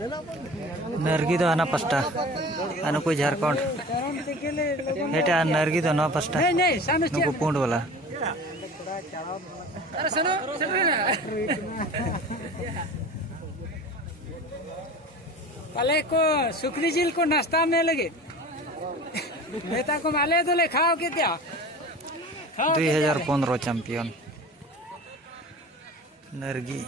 नरगी दो आना पस्टा अनु कोई झारखंड हेटा नरगी दो ना पस्टा नुको पुंड वाला पहले को सुखरी जिल को नाश्ता में लगे नेता को माले तो ले खाओ के क्या 2015 चैंपियन नरगी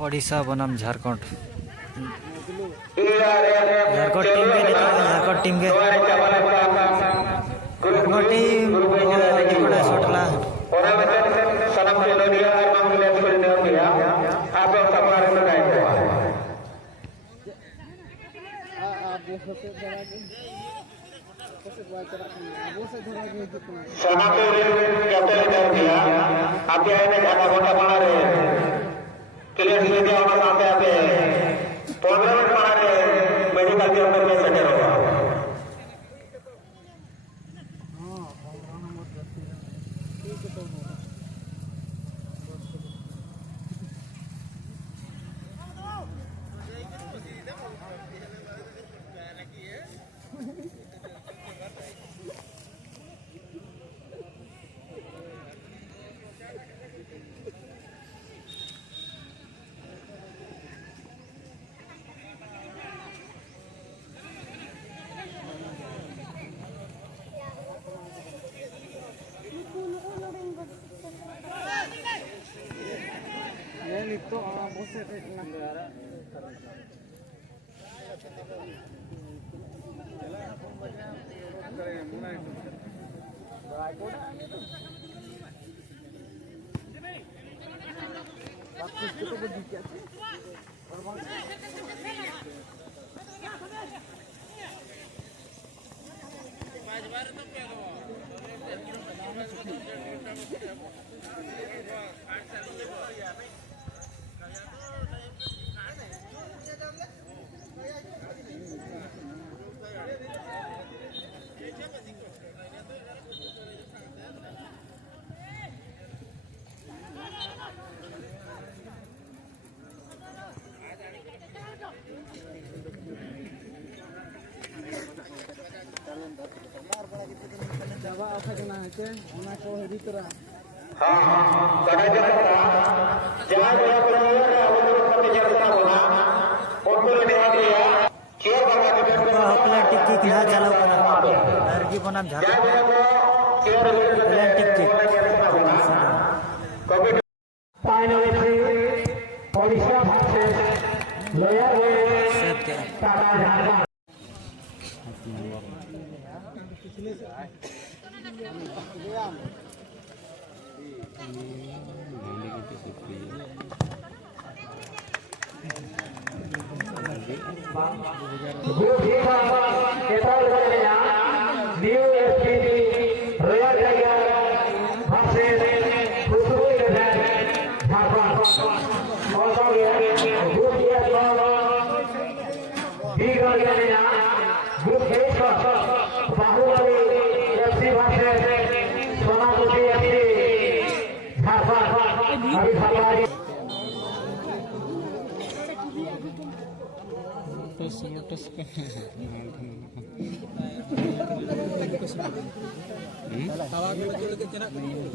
ओडिशा बनाम झारखंड झारखंड टीम के सोटला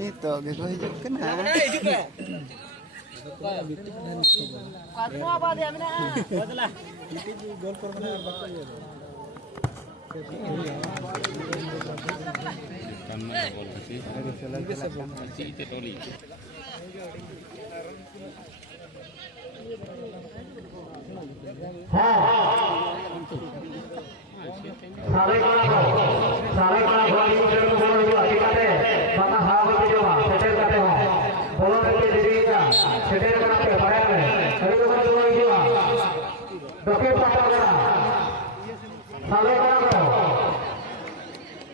Itu gitu hijau kena. सारे कड़ा भोली मुझे तो बोलो जो अधिकारे बाबा हाव के जो सेटल करते हो बोलो के दीजिएगा सेटल करते बड़े में अरे को जो जो डॉक्टर पाटा करा सारे कड़ा करो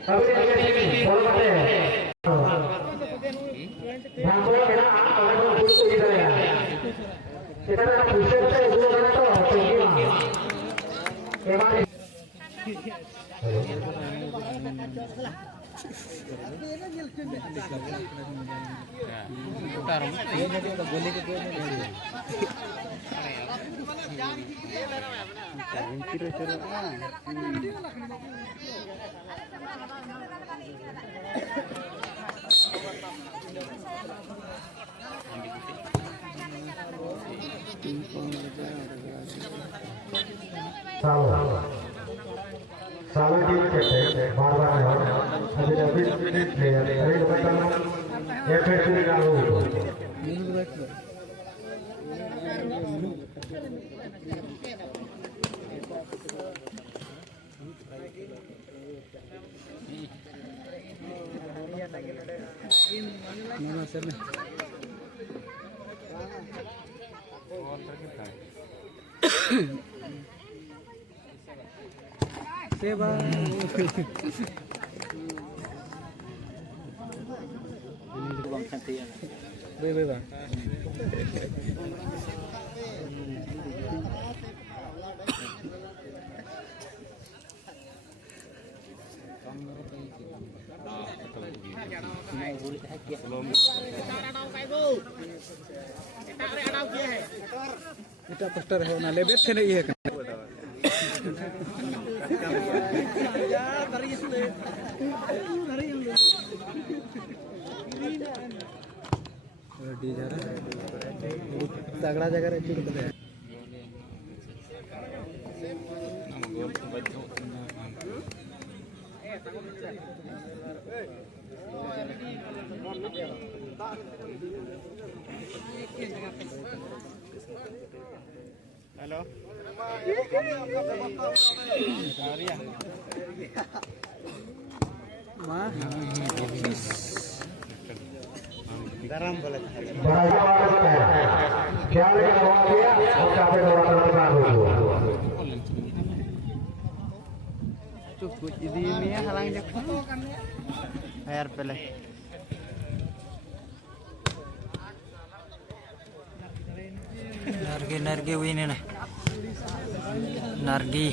अभी देखिए बोलो करते ध्यान दो बेटा और को कुछ नहीं करेगा सेटल का पूछे से जो करना तो चाहिए केवल सालों की कहते बार-बार अभी प्लेयर अरे बताना ये फिर से लागू सेवा এটা পোস্টার हो ना लेबे थे नहीं है तगड़ा जगह रे हेलो गरम बोले क्या ఇది మీ హలాంగ్ చెప్తాను hire పెలే nargi wini na nargi